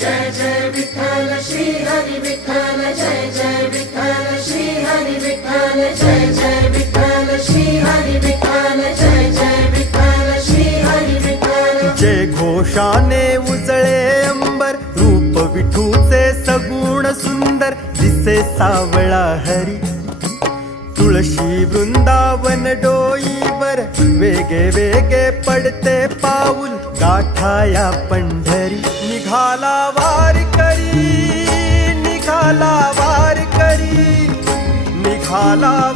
जय जय विठ्ठल श्री हरी विठ्ठल, जय जय विठ्ठल श्री हरी विठ्ठल, जय जय विठ्ठल श्री हरी विठ्ठल, जय जय विठ्ठल श्री हरी विठ्ठल. जय घोषाने उजळे अंबर, रूप विठूचे सगुण सुंदर, दिसे सावळा हरी. तुळशी वृंदावन डोईवर, वेगे वेगे पडते पाऊल, गाठाया पंढरी. निघाला वारकरी, निघाला वारकरी, निघाला